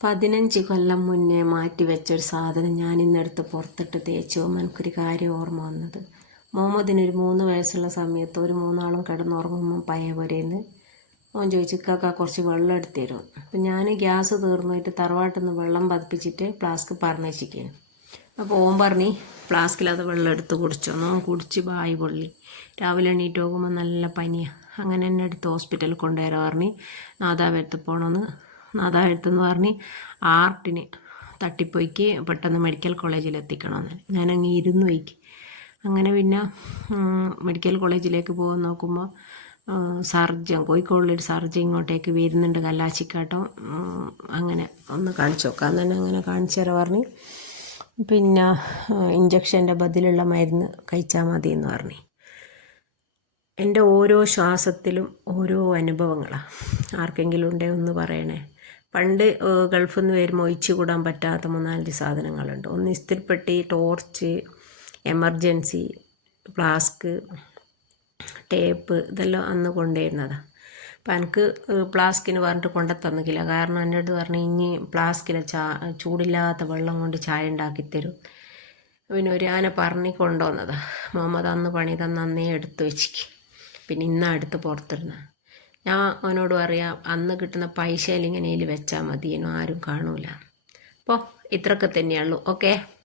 15 കൊല്ലം മുന്നേ മാറ്റി വെച്ചൊരു സാധനം ഞാൻ ഇന്നെടുത്ത് പുറത്തിട്ട് തേച്ചു. എനിക്കൊരു കാര്യം ഓർമ്മ വന്നത്, മുഹമ്മദിനൊരു 3 വയസ്സുള്ള സമയത്ത് ഒരു 3 കിടന്നുറങ്ങുമ്പോൾ പയ്യ പോരേന്ന് ഓൻ ചോദിച്ചു, കാക്ക കുറച്ച് വെള്ളം എടുത്ത് തരും. അപ്പം ഞാൻ ഗ്യാസ് തീർന്നിട്ട് തറവാട്ടിൽ നിന്ന് വെള്ളം പതിപ്പിച്ചിട്ട് ഫ്ലാസ്ക് പറഞ്ഞു വെച്ചിരിക്കുകയാണ്. അപ്പോൾ ഓൻ പറഞ്ഞ് ഫ്ലാസ്കിലത് വെള്ളം എടുത്ത് കുടിച്ചോന്ന്. ഓൻ കുടിച്ച് ബായി പൊള്ളി. രാവിലെ എണീറ്റ് പോകുമ്പോൾ നല്ല പനിയാണ്. അങ്ങനെ എന്നെ എടുത്ത് ഹോസ്പിറ്റലിൽ കൊണ്ടുവരാൻ പറഞ്ഞ് നാദാപുരത്ത് പോകണമെന്ന്. നാദാപുരത്തെന്ന് പറഞ്ഞ് ആർട്ടിന് തട്ടിപ്പോയിക്ക് പെട്ടെന്ന് മെഡിക്കൽ കോളേജിൽ എത്തിക്കണമെന്ന്. ഞാനങ്ങ് ഇരുന്ന് പോയിക്ക്. അങ്ങനെ പിന്നെ മെഡിക്കൽ കോളേജിലേക്ക് പോകാൻ നോക്കുമ്പോൾ സർജൻ, കോഴിക്കോടിലൊരു സർജൻ ഇങ്ങോട്ടേക്ക് വരുന്നുണ്ട്, കല്ലാച്ചിക്കാട്ടം. അങ്ങനെ ഒന്ന് കാണിച്ചു നോക്കാം തന്നെ. അങ്ങനെ കാണിച്ചു തരാൻ പറഞ്ഞ് പിന്നെ ഇഞ്ചക്ഷൻ്റെ ബദലുള്ള മരുന്ന് കഴിച്ചാൽ മതി എന്ന് പറഞ്ഞു. എൻ്റെ ഓരോ ശ്വാസത്തിലും ഓരോ അനുഭവങ്ങളാണ്. ആർക്കെങ്കിലും ഉണ്ടേ ഒന്ന് പറയണേ. പണ്ട് ഗൾഫിൽ നിന്ന് വരുമ്പോൾ ഒഴിച്ചു കൂടാൻ പറ്റാത്ത 3-4 സാധനങ്ങളുണ്ട്. ഒന്ന് ഇസ്തിരിപ്പെട്ടി, ടോർച്ച്, എമർജൻസി, ഫ്ലാസ്ക്, ടേപ്പ്, ഇതെല്ലാം അന്ന് കൊണ്ടുവരുന്നതാണ്. അപ്പം എനിക്ക് ഫ്ലാസ്കിന് പറഞ്ഞിട്ട് കൊണ്ടുത്തന്നിക്കില്ല. കാരണം എൻ്റെ അടുത്ത് പറഞ്ഞു ഇനി ഫ്ലാസ്കിലെ ചൂടില്ലാത്ത വെള്ളം കൊണ്ട് ചായ ഉണ്ടാക്കിത്തരും. പിന്നെ ഒരു ആന പറഞ്ഞ് കൊണ്ടുവന്നതാണ്. മുഹമ്മദ് അന്ന് പണി തന്ന അന്നേ എടുത്ത് വെച്ചിക്ക്. പിന്നെ ഇന്നാണ് എടുത്ത് പുറത്തിരുന്നത്. ഞാൻ അവനോട് പറയാം, അന്ന് കിട്ടുന്ന പൈസയിൽ ഇങ്ങനെ വെച്ചാൽ മതിയെന്നും ആരും കാണൂല. അപ്പോൾ ഇത്രയൊക്കെ തന്നെയുള്ളൂ. ഓക്കെ.